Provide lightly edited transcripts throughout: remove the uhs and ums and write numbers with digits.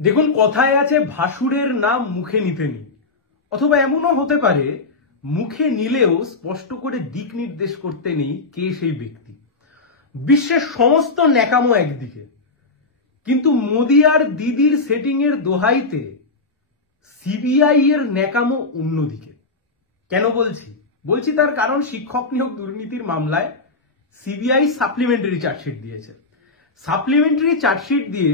দেখুন, কথায় আছে ভাসুরের নাম মুখে নিতে নেই, অথবা এমনও হতে পারে মুখে নিলেও স্পষ্ট করে দিক নির্দেশ করতে নেই কে সেই ব্যক্তি। বিশ্বের সমস্ত ন্যাকামো একদিকে, কিন্তু মোদি আর দিদির সেটিং এর দোহাইতে সিবিআই এর ন্যাকামো অন্যদিকে। কেন বলছি তার কারণ শিক্ষক নিয়োগ দুর্নীতির মামলায় সিবিআই সাপ্লিমেন্টারি চার্জশিট দিয়েছে। সাপ্লিমেন্টারি চার্জশিট দিয়ে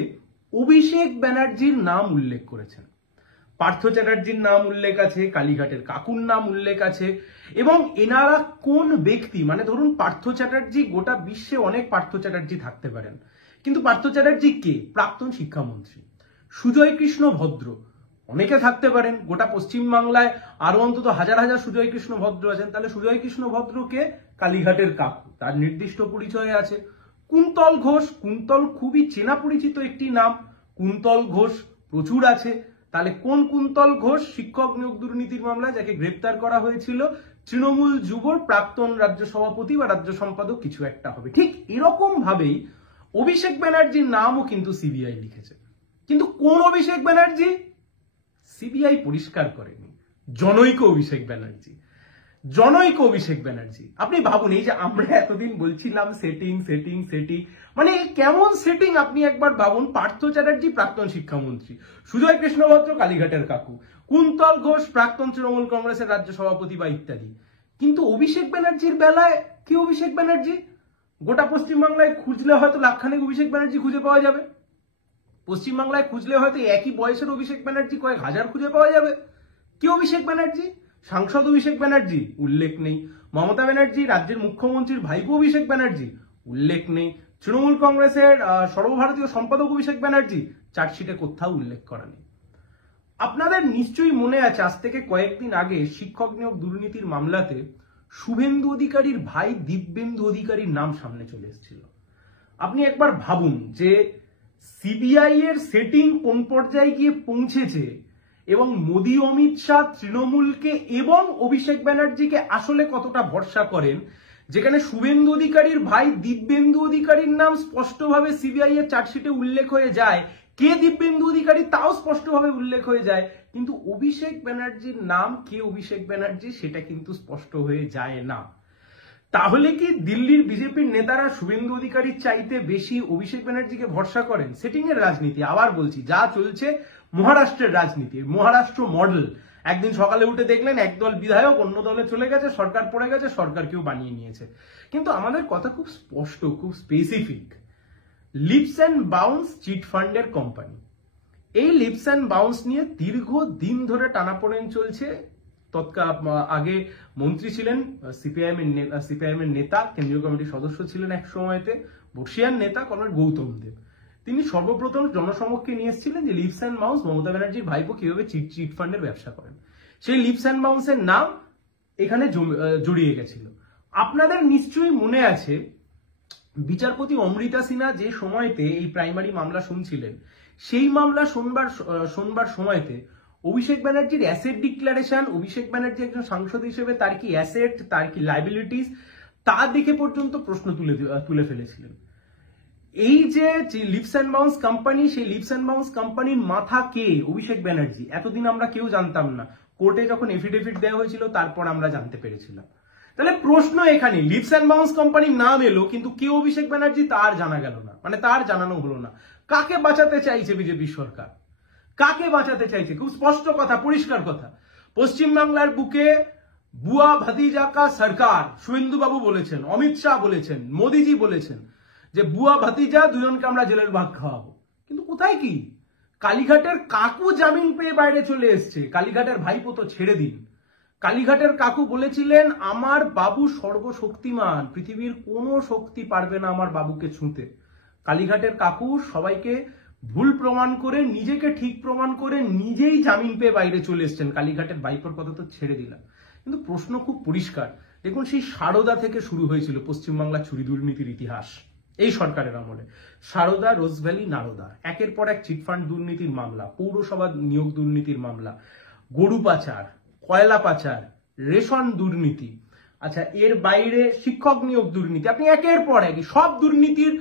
অভিষেক ব্যানার্জির নাম উল্লেখ করেছেন, পার্থ চ্যাটার্জির নাম উল্লেখ আছে, কালীঘাটের কাকুর নাম উল্লেখ আছে, এবং এনারা কোন ব্যক্তি, মানে ধরুন পার্থ চ্যাটার্জি, গোটা বিশ্বে অনেক পার্থ চ্যাটার্জি থাকতে পারেন, কিন্তু পার্থ চ্যাটার্জি কে? প্রাক্তন শিক্ষামন্ত্রী। সুজয় কৃষ্ণ ভদ্র অনেকে থাকতে পারেন, গোটা পশ্চিমবাংলায় আরো অন্তত হাজার হাজার সুজয় কৃষ্ণ ভদ্র আছেন, তাহলে সুজয় কৃষ্ণ ভদ্রকে কালীঘাটের কাকু, তার নির্দিষ্ট পরিচয় আছে। কুন্তল ঘোষ, কুন্তল খুবই চেনা পরিচিত একটি নাম, কুন্তল ঘোষ প্রচুর আছে। তাহলে কোন কুন্তল ঘোষ? শিক্ষক নিয়োগ দুর্নীতির মামলায় যাকে গ্রেপ্তার করা হয়েছিল, তৃণমূল যুবর প্রাক্তন রাজ্য সভাপতি বা রাজ্য সম্পাদক কিছু একটা হবে। ঠিক এরকম ভাবেই অভিষেক ব্যানার্জির নামও কিন্তু সিবিআই লিখেছে, কিন্তু কোন অভিষেক ব্যানার্জি? সিবিআই পরিষ্কার করেনি, জনৈক অভিষেক ব্যানার্জি। জনৈক অভিষেক ব্যানার্জি। আপনি ভাবুন, এই যে আমরা এতদিন বলছিলাম সেটিং সেটিং সেটিং, মানে কেমন সেটিং আপনি একবার ভাবুন। পার্থ চ্যাটার্জি প্রাক্তন শিক্ষামন্ত্রী, সুজয় কৃষ্ণ ভদ্র কালীঘাটের কাকু, কুন্তল ঘোষ প্রাক্তন তৃণমূল কংগ্রেসের রাজ্য সভাপতি বা ইত্যাদি। কিন্তু অভিষেক ব্যানার্জির বেলায় কি অভিষেক ব্যানার্জি? গোটা পশ্চিমবাংলায় খুঁজলে হয়তো লাখখানেক অভিষেক ব্যানার্জি খুঁজে পাওয়া যাবে। পশ্চিমবাংলায় খুঁজলে হয়তো একই বয়সের অভিষেক ব্যানার্জি কয়েক হাজার খুঁজে পাওয়া যাবে। কি অভিষেক ব্যানার্জি? সাংসদ অভিষেক ব্যানার্জি উল্লেখ নেই। মমতা ব্যানার্জি রাজ্যের মুখ্যমন্ত্রীর ভাইপো অভিষেক ব্যানার্জি উল্লেখ নেই। তৃণমূল কংগ্রেসের সর্বভারতীয় সম্পাদক অভিষেক ব্যানার্জি চার্জশিটে কোথাও উল্লেখ করা নেই। আপনাদের নিশ্চয়ই মনে আছে, আজ থেকে কয়েকদিন আগে শিক্ষক নিয়োগ দুর্নীতির মামলাতে শুভেন্দু অধিকারীর ভাই দিব্যেন্দু অধিকারীর নাম সামনে চলে এসেছিল। আপনি একবার ভাবুন যে সিবিআই এর সেটিং কোন পর্যায়ে গিয়ে পৌঁছেছে, এবং মোদি, অমিত শাহ তৃণমূলকে এবং অভিষেক ব্যানার্জিকে আসলে কতটা ভরসা করেন, যেখানে শুভেন্দু অধিকারীর ভাই দিব্যেন্দু অধিকারীর নাম স্পষ্টভাবে সিবিআই এর চার্জশিটে উল্লেখ হয়ে যায়, কে দিব্যেন্দু অধিকারী তাও স্পষ্টভাবে উল্লেখ হয়ে যায়, কিন্তু অভিষেক ব্যানার্জির নাম, কে অভিষেক ব্যানার্জি সেটা কিন্তু স্পষ্ট হয়ে যায় না। তাহলে কি দিল্লির বিজেপির নেতারা শুভেন্দু অধিকারীর চাইতে বেশি অভিষেক ব্যানার্জিকে ভরসা করেন? সেটিং এর রাজনীতি, আবার বলছি, যা চলছে মহারাষ্ট্রের রাজনীতি, মহারাষ্ট্র মডেল। একদিন সকালে উঠে দেখলেন একদল বিধায়ক অন্য দলে চলে গেছে, সরকার পড়ে গেছে, সরকারকেও বানিয়ে নিয়েছে। কিন্তু আমাদের কথা খুব স্পষ্ট, খুব specific. Leaps and Bounds chit ফান্ডের কোম্পানি। এই লিপস অ্যান্ড বাউন্স নিয়ে দীর্ঘদিন ধরে টানাপোড়েন চলছে। আগে মন্ত্রী ছিলেন সিপিআইএম এর নেতা, কেন্দ্রীয় কমিটির সদস্য ছিলেন এক সময়তে, বর্ষিয়ান নেতা কমরেড গৌতম দেব। তিনি সর্বপ্রথম জনসমক্ষে নিয়ে এসেছিলেন যে লিপস অ্যান্ড বাউন্স, মমতা ব্যানার্জির ভাইপো কিভাবে চিট ফান্ডের ব্যবসা করেন। সেই লিপস অ্যান্ড বাউন্সের নাম এখানে জড়িয়ে গেছিল। আপনাদের নিশ্চয়ই মনে আছে, বিচারপতি অমৃতা সিনহা যে সময়তে এই প্রাইমারি মামলা শুনছিলেন, সেই মামলা শোনবার সময়তে অভিষেক ব্যানার্জির অ্যাসেট ডিক্লারেশন, অভিষেক ব্যানার্জি একজন সাংসদ হিসেবে তার কি অ্যাসেট, তার কি লাইবিলিটিস, তা দেখে পর্যন্ত প্রশ্ন তুলে ফেলেছিলেন। এই যে লিপস অ্যান্ড বাউন্স কোম্পানি, সেই লিপস অ্যান্ড বাউন্স কোম্পানির মাথা কে? অভিষেক ব্যানার্জি। এতদিন আমরা কেউ জানতাম না, কোর্টে যখন এফিডেভিট দেওয়া হয়েছিল তারপর আমরা জানতে পেরেছিলাম। তাহলে প্রশ্ন এখানে, লিপস অ্যান্ড বাউন্স কোম্পানির নাম এলো, কিন্তু কে অভিষেক ব্যানার্জি তার জানা গেল না, মানে তার জানানো হলো না। কাকে বাঁচাতে চাইছে বিজেপি সরকার? কাকে বাঁচাতে চাইছে? খুব স্পষ্ট কথা, পরিষ্কার কথা। পশ্চিমবাংলার বুকে বুয়া ভাতিজা কা সরকার, শুভেন্দু বাবু বলেছেন, অমিত শাহ বলেছেন, মোদিজি বলেছেন যে বুয়া ভাতিজা দুজনকে আমরা জেলের ভাগ খাওয়াবো। কিন্তু কোথায় কি? কালীঘাটের কাকু জামিন পেয়ে বাইরে চলে এসছে, কালীঘাটের ভাইপো তো ছেড়ে দিন। কালীঘাটের কাকু বলেছিলেন, আমার বাবু সর্বশক্তিমান, পৃথিবীর কোনো শক্তি পারবে না আমার বাবুকে ছুঁতে। কালীঘাটের কাকু সবাইকে ভুল প্রমাণ করে, নিজেকে ঠিক প্রমাণ করে নিজেই জামিন পেয়ে বাইরে চলে এসছেন। কালীঘাটের ভাইপোর কথা তো ছেড়ে দিলাম, কিন্তু প্রশ্ন খুব পরিষ্কার। দেখুন, সেই সারদা থেকে শুরু হয়েছিল পশ্চিমবাংলা চুরি দুর্নীতির ইতিহাস এই সরকারের আমলে। সারদা, রোজভ্যালি, নারদা, একের পর এক চিটফান্ড দুর্নীতির মামলা, পৌরসভা নিয়োগ দুর্নীতির মামলা, গরু পাচার, কয়লা পাচার, রেশন দুর্নীতি, আচ্ছা এর বাইরে শিক্ষক নিয়োগ দুর্নীতি। আপনি একের পর এক সব দুর্নীতির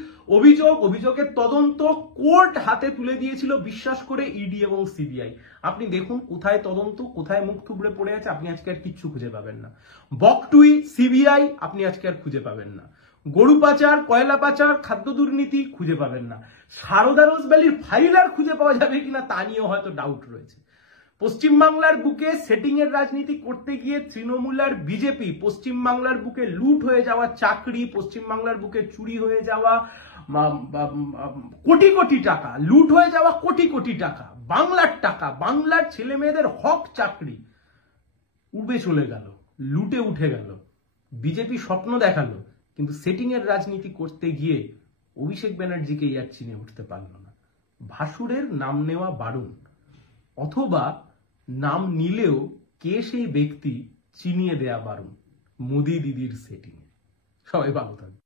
অভিযোগের তদন্ত কোর্ট হাতে তুলে দিয়েছিল বিশ্বাস করে ইডি এবং সিবিআই। আপনি দেখুন কোথায় তদন্ত, কোথায় মুখ থুবড়ে পড়ে আছে, আপনি আজকে আর কিচ্ছু খুঁজে পাবেন না। বকটুই, সিবিআই আপনি আজকে আর খুঁজে পাবেন না। গরু পাচার, কয়লা পাচার, খাদ্য দুর্নীতি খুঁজে পাবেন না। সারদা রোজভ্যালির ফাইল আর খুঁজে পাওয়া যাবে কিনা তা নিয়েও হয়তো ডাউট রয়েছে। পশ্চিমবাংলার বুকে সেটিং এর রাজনীতি করতে গিয়ে তৃণমূল আর বিজেপি পশ্চিমবাংলার বুকে লুট হয়ে যাওয়া চাকরি, পশ্চিমবাংলার বুকে চুরি হয়ে যাওয়া কোটি কোটি টাকা, লুট হয়ে যাওয়া কোটি কোটি টাকা, বাংলার টাকা, বাংলার ছেলে মেয়েদের হক চাকরি উড়ে চলে গেল, লুটে উঠে গেল। বিজেপি স্বপ্ন দেখালো, কিন্তু সেটিং এর রাজনীতি করতে গিয়ে অভিষেক ব্যানার্জিকে আর চিনে উঠতে পারল না। ভাসুরের নাম নেওয়া বারণ, অথবা নাম নিলেও কে সেই ব্যক্তি চিনিয়ে দেয়া বারণ। মোদি দিদির সেটিং। সবাই ভালো থাকবে।